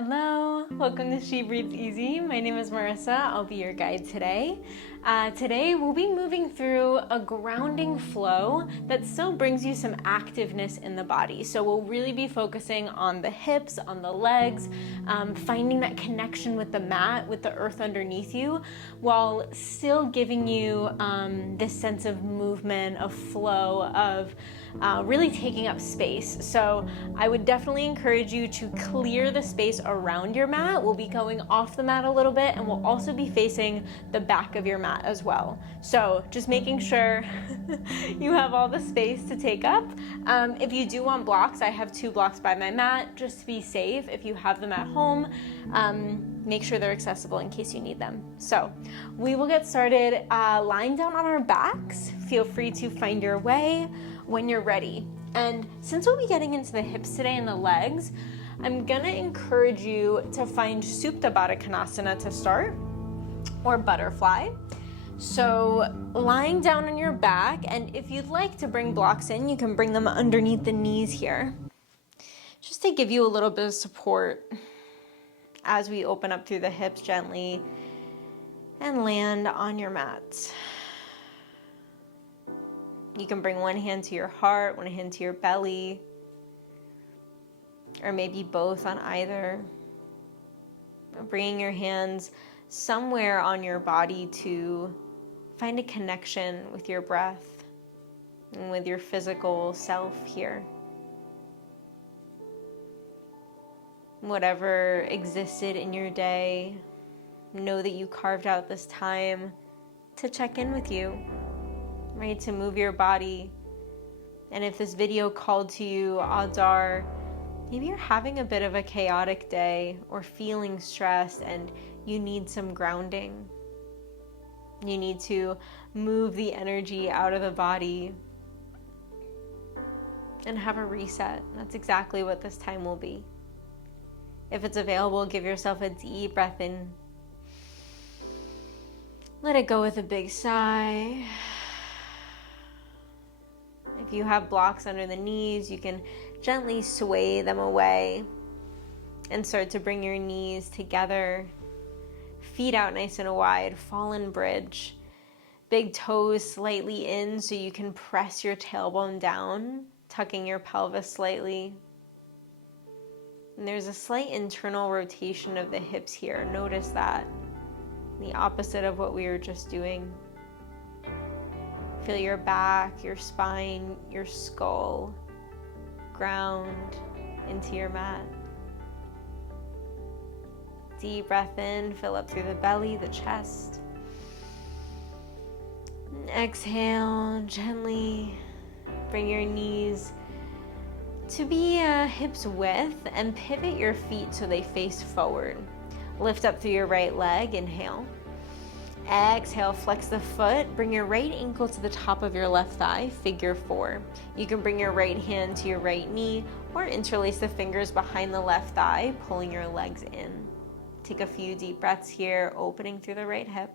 Hello, welcome to She Breathes Easy. My name is Marissa. I'll be your guide today. Today we'll be moving through a grounding flow that still brings you some activeness in the body. So we'll really be focusing on the hips, on the legs, finding that connection with the mat, with the earth underneath you, while still giving you this sense of movement, of flow, of really taking up space. So I would definitely encourage you to clear the space around your mat. We'll be going off the mat a little bit, and we'll also be facing the back of your mat as well. So just making sure you have all the space to take up. If you do want blocks, I have 2 blocks by my mat, just to be safe. If you have them at home, make sure they're accessible in case you need them. So we will get started lying down on our backs. Feel free to find your way when you're ready. And since we'll be getting into the hips today and the legs, I'm gonna encourage you to find Supta Baddha Konasana to start, or butterfly. So lying down on your back, and if you'd like to bring blocks in, you can bring them underneath the knees here, just to give you a little bit of support as we open up through the hips gently and land on your mat. You can bring one hand to your heart, one hand to your belly, or maybe both on either. Bringing your hands somewhere on your body to find a connection with your breath and with your physical self here. Whatever existed in your day, know that you carved out this time to check in with you, right? To move your body. And if this video called to you, odds are maybe you're having a bit of a chaotic day or feeling stressed and you need some grounding. You need to move the energy out of the body and have a reset. That's exactly what this time will be. If it's available, give yourself a deep breath in. Let it go with a big sigh. If you have blocks under the knees, you can gently sway them away and start to bring your knees together. Feet out nice and wide, fallen bridge. Big toes slightly in so you can press your tailbone down, tucking your pelvis slightly. And there's a slight internal rotation of the hips here. Notice that. The opposite of what we were just doing. Feel your back, your spine, your skull ground into your mat. Deep breath in, fill up through the belly, the chest. And exhale, gently bring your knees to be hips width and pivot your feet so they face forward. Lift up through your right leg, inhale. Exhale, flex the foot, bring your right ankle to the top of your left thigh, figure 4. You can bring your right hand to your right knee or interlace the fingers behind the left thigh, pulling your legs in. Take a few deep breaths here, opening through the right hip.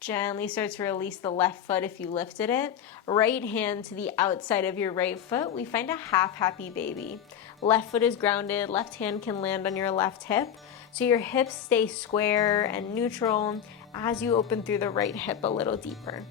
Gently start to release the left foot if you lifted it. Right hand to the outside of your right foot. We find a half happy baby. Left foot is grounded, left hand can land on your left hip. So your hips stay square and neutral as you open through the right hip a little deeper.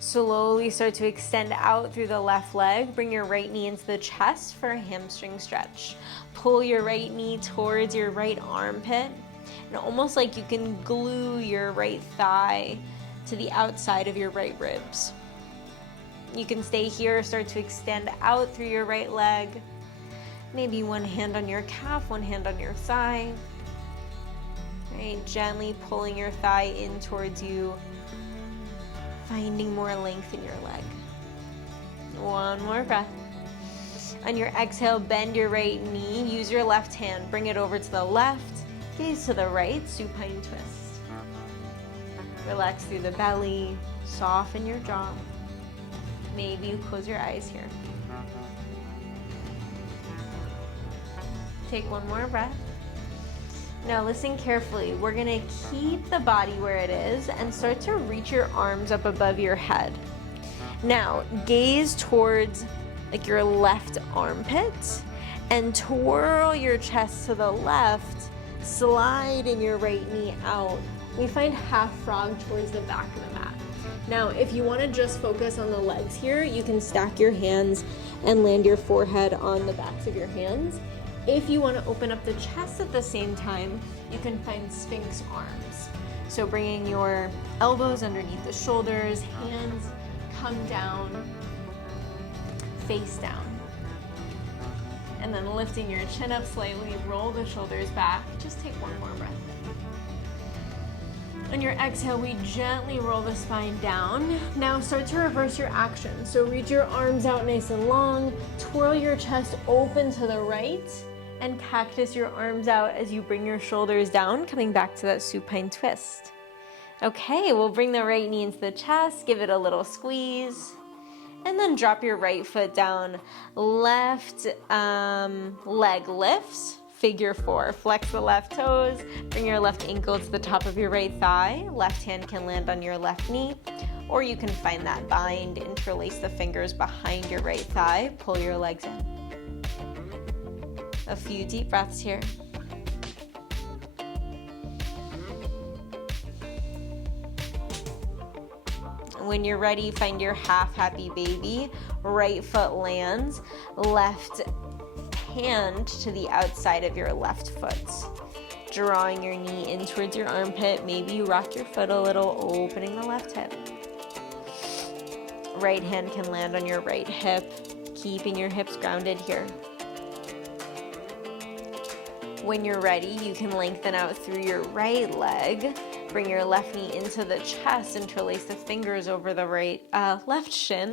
Slowly start to extend out through the left leg. Bring your right knee into the chest for a hamstring stretch. Pull your right knee towards your right armpit. And almost like you can glue your right thigh to the outside of your right ribs. You can stay here, start to extend out through your right leg. Maybe one hand on your calf, one hand on your thigh. Right, gently pulling your thigh in towards you, finding more length in your leg. One more breath. On your exhale, bend your right knee, use your left hand, bring it over to the left, gaze to the right, supine twist. Relax through the belly, soften your jaw. Maybe you close your eyes here. Take one more breath. Now listen carefully. We're gonna keep the body where it is and start to reach your arms up above your head. Now gaze towards like your left armpit and twirl your chest to the left, sliding your right knee out. We find half frog towards the back of the mat. Now, if you want to just focus on the legs here, you can stack your hands and land your forehead on the backs of your hands. If you want to open up the chest at the same time, you can find Sphinx arms. So bringing your elbows underneath the shoulders, hands come down, face down. And then lifting your chin up slightly, roll the shoulders back. Just take one more breath. On your exhale, we gently roll the spine down. Now start to reverse your action. So reach your arms out nice and long, twirl your chest open to the right, and cactus your arms out as you bring your shoulders down, coming back to that supine twist. Okay, we'll bring the right knee into the chest, give it a little squeeze, and then drop your right foot down. Left leg lifts, figure four. Flex the left toes, bring your left ankle to the top of your right thigh. Left hand can land on your left knee, or you can find that bind, interlace the fingers behind your right thigh, pull your legs in. A few deep breaths here. When you're ready, find your half happy baby. Right foot lands, left hand to the outside of your left foot. Drawing your knee in towards your armpit. Maybe you rock your foot a little, opening the left hip. Right hand can land on your right hip, keeping your hips grounded here. When you're ready, you can lengthen out through your right leg. Bring your left knee into the chest, interlace the fingers over the left shin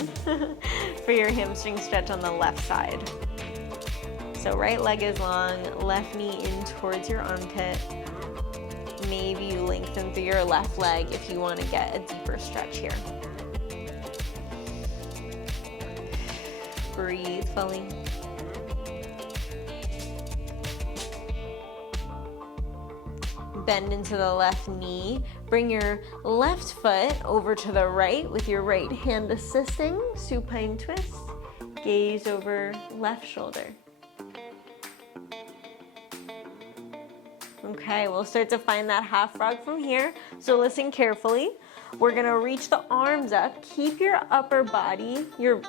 for your hamstring stretch on the left side. So right leg is long, left knee in towards your armpit. Maybe you lengthen through your left leg if you want to get a deeper stretch here. Breathe fully. Bend into the left knee. Bring your left foot over to the right with your right hand assisting. Supine twist. Gaze over left shoulder. Okay, we'll start to find that half frog from here. So listen carefully. We're gonna reach the arms up. Keep your upper body, your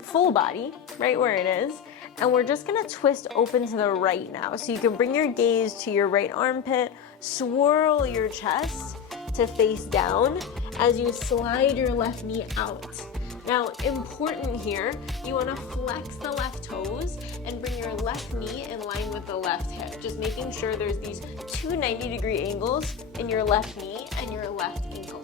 full body, right where it is. And we're just gonna twist open to the right now. So you can bring your gaze to your right armpit, swirl your chest to face down as you slide your left knee out. Now, important here, you wanna flex the left toes and bring your left knee in line with the left hip. Just making sure there's these two 90-degree angles in your left knee and your left ankle.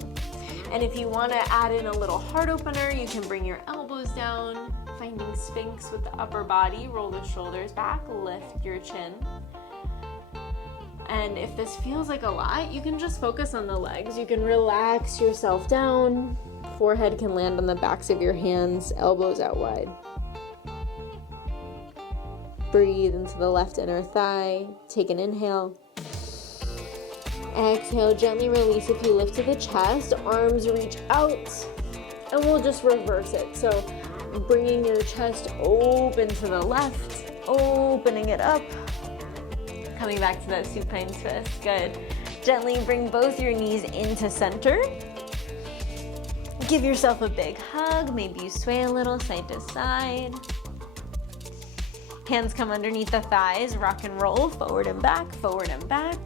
And if you wanna add in a little heart opener, you can bring your elbows down, finding Sphinx with the upper body, roll the shoulders back, lift your chin. And if this feels like a lot, you can just focus on the legs. You can relax yourself down. Forehead can land on the backs of your hands, elbows out wide. Breathe into the left inner thigh. Take an inhale. Exhale, gently release if you lift to the chest. Arms reach out. And we'll just reverse it. So bringing your chest open to the left, opening it up. Coming back to that supine twist. Good. Gently bring both your knees into center. Give yourself a big hug. Maybe you sway a little side to side. Hands come underneath the thighs. Rock and roll, forward and back, forward and back.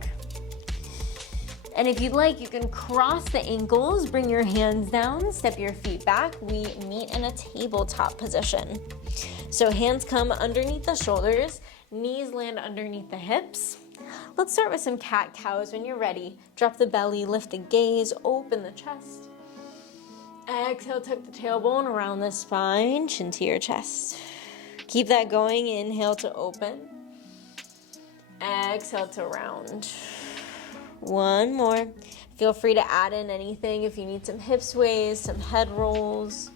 And if you'd like, you can cross the ankles, bring your hands down, step your feet back. We meet in a tabletop position. So hands come underneath the shoulders, knees land underneath the hips. Let's start with some cat-cows. When you're ready, drop the belly, lift the gaze, open the chest. Exhale, tuck the tailbone around the spine, chin to your chest. Keep that going. Inhale to open. Exhale to round. One more. Feel free to add in anything if you need some hip sways, some head rolls.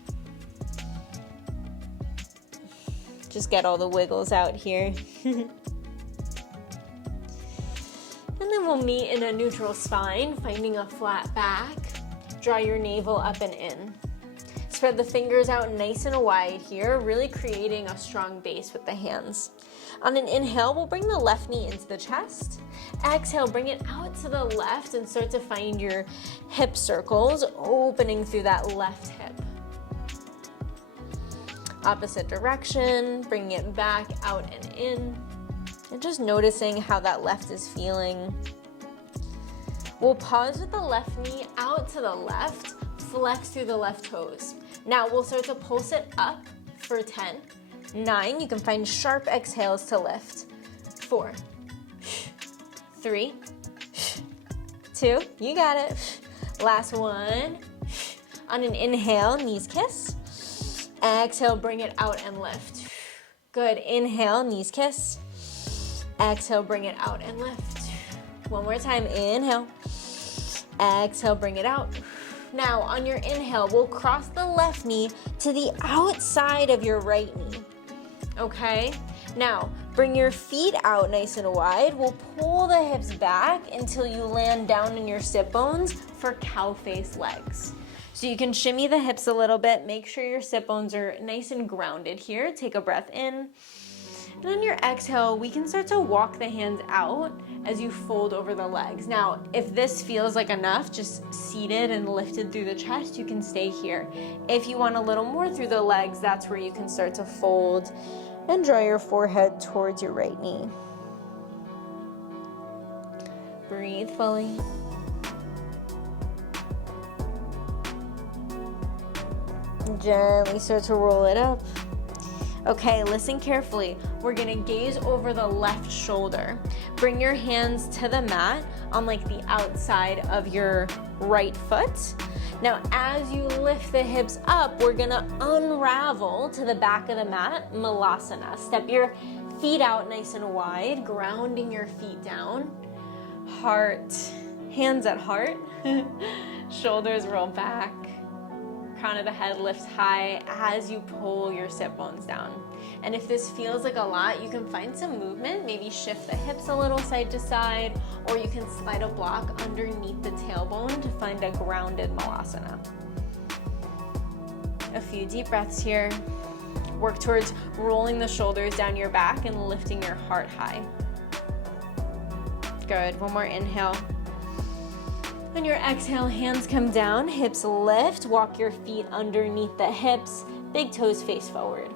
Just get all the wiggles out here. we'll meet in a neutral spine, finding a flat back. Draw your navel up and in. Spread the fingers out nice and wide here, really creating a strong base with the hands. On an inhale, we'll bring the left knee into the chest. Exhale, bring it out to the left and start to find your hip circles, opening through that left hip. Opposite direction, bringing it back out and in. And just noticing how that left is feeling. We'll pause with the left knee out to the left, flex through the left toes. Now we'll start to pulse it up for 10, 9, you can find sharp exhales to lift. 4, 3, 2, you got it. Last one. On an inhale, knees kiss. Exhale, bring it out and lift. Good, inhale, knees kiss. Exhale, bring it out and lift. One more time, inhale. Exhale, bring it out. Now, on your inhale, we'll cross the left knee to the outside of your right knee. Okay? Now, bring your feet out nice and wide. We'll pull the hips back until you land down in your sit bones for cow face legs. So you can shimmy the hips a little bit. Make sure your sit bones are nice and grounded here. Take a breath in. And on your exhale, we can start to walk the hands out as you fold over the legs. Now, if this feels like enough, just seated and lifted through the chest, you can stay here. If you want a little more through the legs, that's where you can start to fold and draw your forehead towards your right knee. Breathe fully. Gently start to roll it up. Okay, listen carefully. We're gonna gaze over the left shoulder. Bring your hands to the mat on like the outside of your right foot. Now, as you lift the hips up, we're gonna unravel to the back of the mat, Malasana. Step your feet out nice and wide, grounding your feet down. Heart, hands at heart. Shoulders roll back. Crown of the head lifts high as you pull your sit bones down. And if this feels like a lot, you can find some movement, maybe shift the hips a little side to side, or you can slide a block underneath the tailbone to find a grounded Malasana. A few deep breaths here. Work towards rolling the shoulders down your back and lifting your heart high. Good, one more inhale. On your exhale, hands come down, hips lift, walk your feet underneath the hips, big toes face forward.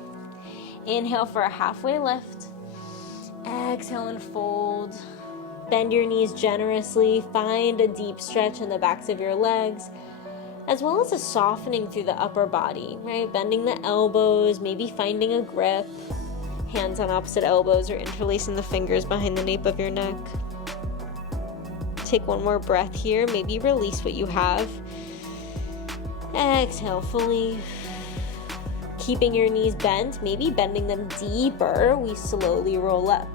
Inhale for a halfway lift. Exhale and fold. Bend your knees generously, find a deep stretch in the backs of your legs, as well as a softening through the upper body, right? Bending the elbows, maybe finding a grip. Hands on opposite elbows or interlacing the fingers behind the nape of your neck. Take one more breath here. Maybe release what you have. Exhale fully. Keeping your knees bent, maybe bending them deeper. We slowly roll up.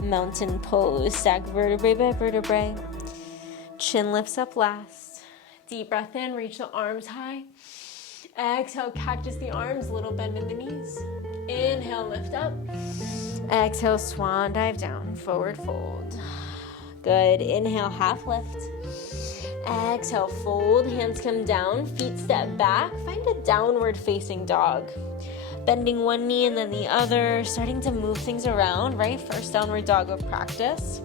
Mountain pose, stack vertebrae by vertebrae. Chin lifts up last. Deep breath in, reach the arms high. Exhale, cactus the arms, little bend in the knees. Inhale, lift up. Exhale, swan dive down, forward fold. Good, inhale, half lift. Exhale, fold, hands come down, feet step back, find a downward facing dog. Bending one knee and then the other, starting to move things around, right? First downward dog of practice.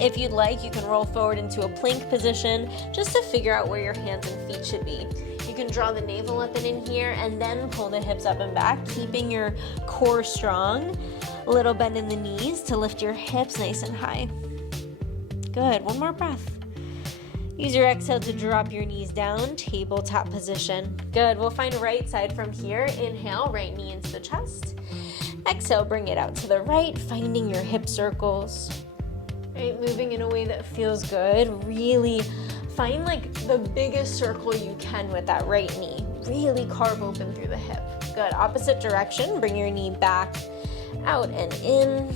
If you'd like, you can roll forward into a plank position just to figure out where your hands and feet should be. You can draw the navel up and in here and then pull the hips up and back, keeping your core strong. A little bend in the knees to lift your hips nice and high. Good, one more breath. Use your exhale to drop your knees down, tabletop position. Good, we'll find right side from here. Inhale, right knee into the chest. Exhale, bring it out to the right, finding your hip circles. Right, moving in a way that feels good. Really find like the biggest circle you can with that right knee. Really carve open through the hip. Good, opposite direction, bring your knee back, out and in.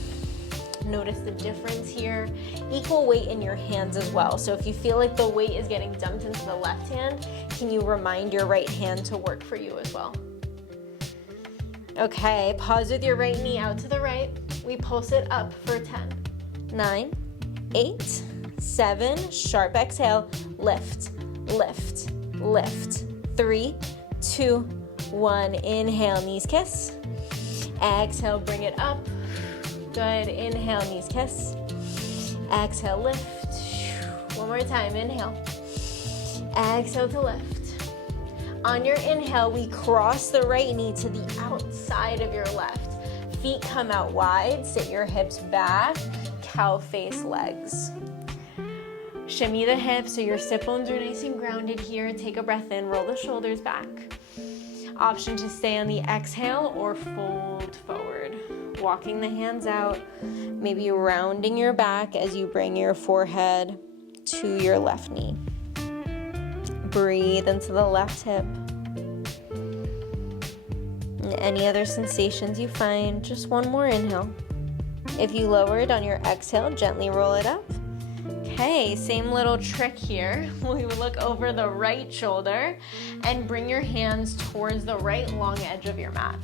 Notice the difference here. Equal weight in your hands as well. So if you feel like the weight is getting dumped into the left hand, can you remind your right hand to work for you as well? Okay, pause with your right knee out to the right. We pulse it up for 10, 9, 8, 7, sharp exhale, lift, lift, lift. 3, 2, 1, inhale, knees kiss. Exhale, bring it up. Good, inhale, knees kiss. Exhale, lift. One more time, inhale. Exhale to lift. On your inhale, we cross the right knee to the outside of your left. Feet come out wide, sit your hips back, cow face legs. Shimmy the hips so your sit bones are nice and grounded here. Take a breath in, roll the shoulders back. Option to stay on the exhale or fold forward. Walking the hands out, maybe rounding your back as you bring your forehead to your left knee. Breathe into the left hip. And any other sensations you find, just one more inhale. If you lowered on your exhale, gently roll it up. Okay, same little trick here. We will look over the right shoulder and bring your hands towards the right long edge of your mat.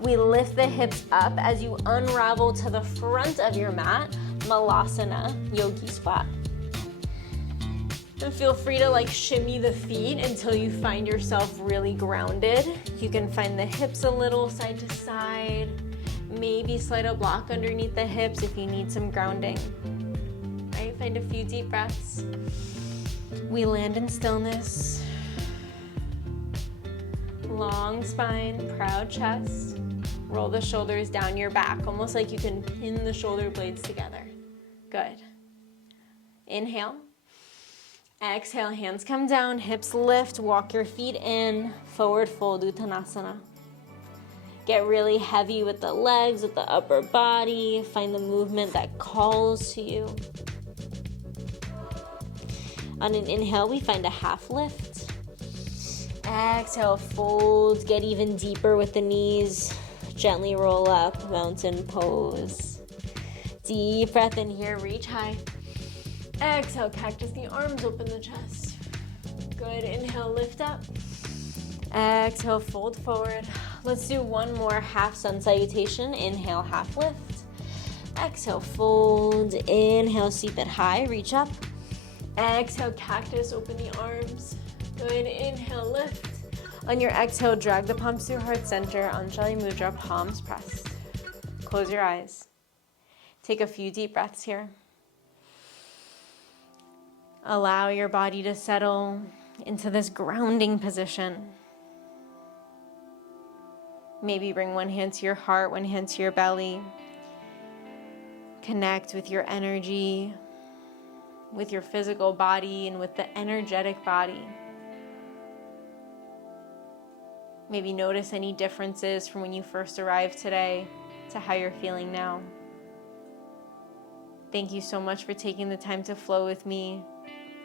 We lift the hips up as you unravel to the front of your mat, Malasana, yogi squat. And feel free to shimmy the feet until you find yourself really grounded. You can find the hips a little side to side, maybe slide a block underneath the hips if you need some grounding. Right? Find a few deep breaths. We land in stillness. Long spine, proud chest. Roll the shoulders down your back, almost like you can pin the shoulder blades together. Good. Inhale. Exhale, hands come down, hips lift, walk your feet in, forward fold, Uttanasana. Get really heavy with the legs, with the upper body. Find the movement that calls to you. On an inhale, we find a half lift. Exhale, fold, get even deeper with the knees. Gently roll up, mountain pose. Deep breath in here, reach high. Exhale, cactus the arms, open the chest. Good, inhale, lift up. Exhale, fold forward. Let's do one more half sun salutation. Inhale, half lift. Exhale, fold. Inhale, sweep it high, reach up. Exhale, cactus, open the arms. Good, inhale, lift. On your exhale, drag the palms to heart center, Anjali Mudra, palms pressed. Close your eyes. Take a few deep breaths here. Allow your body to settle into this grounding position. Maybe bring one hand to your heart, one hand to your belly. Connect with your energy, with your physical body, and with the energetic body. Maybe notice any differences from when you first arrived today to how you're feeling now. Thank you so much for taking the time to flow with me,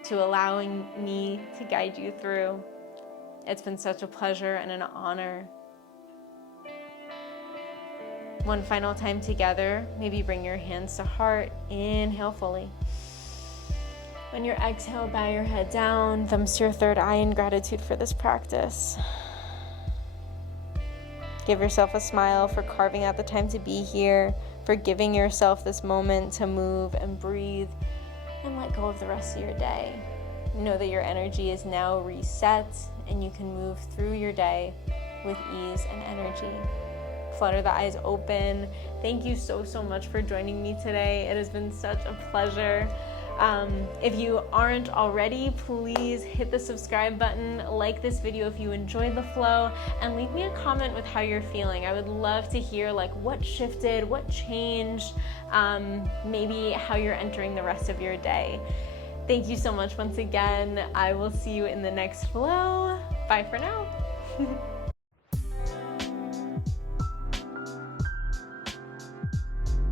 to allowing me to guide you through. It's been such a pleasure and an honor. One final time together, maybe bring your hands to heart. Inhale fully. On your exhale, bow your head down, thumbs to your third eye in gratitude for this practice. Give yourself a smile for carving out the time to be here, for giving yourself this moment to move and breathe and let go of the rest of your day. Know that your energy is now reset and you can move through your day with ease and energy. Flutter the eyes open. Thank you so much for joining me today. It has been such a pleasure. If you aren't already, please hit the subscribe button, like this video if you enjoyed the flow, and leave me a comment with how you're feeling. I would love to hear what shifted, what changed, maybe how you're entering the rest of your day. Thank you so much once again. I will see you in the next flow. Bye for now.